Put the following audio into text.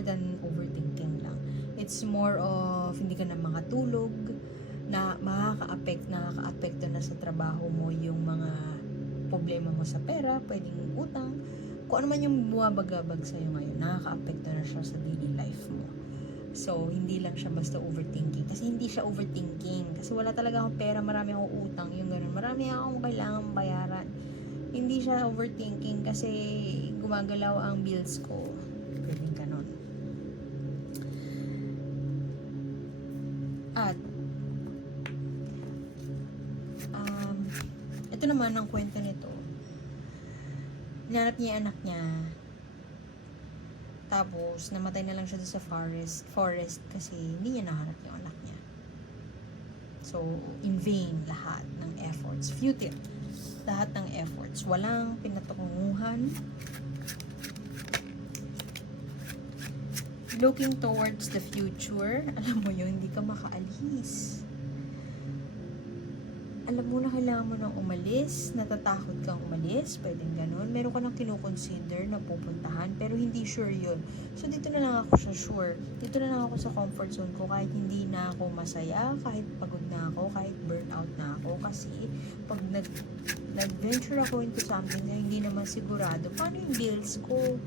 more than overthinking lang. It's more of hindi ka na makatulog, na nakaka-apekto na sa trabaho mo yung mga problema mo sa pera, pwedeng utang, kung ano man yung buwabagabag sa'yo ngayon, nakaka-apekto na siya sa daily life mo. So, hindi lang siya basta overthinking. Kasi hindi siya overthinking. Kasi wala talaga akong pera, marami akong utang, yung ganun. Marami akong kailangan bayaran. Hindi siya overthinking kasi gumagalaw ang bills ko. Pwedeng ganun. At, ito naman ang kwento nito. Hinanap niya yung anak niya. Tapos, namatay na lang siya sa forest kasi hindi niya nahanap yung anak niya. So, in vain lahat ng efforts. Futile. Lahat ng efforts. Walang pinatutunguhan. Looking towards the future. Alam mo yun, hindi ka makaalis. Alam mo na kailangan mo nang umalis, natatakot kang umalis, pwedeng ganun. Meron ka nang kinukonsider na pupuntahan, pero hindi sure yun. So, dito na lang ako sa sure. Dito na lang ako sa comfort zone ko, kahit hindi na ako masaya, kahit pagod na ako, kahit burnout na ako. Kasi, pag nag-venture ako into something na hindi naman sigurado, paano yung bills ko?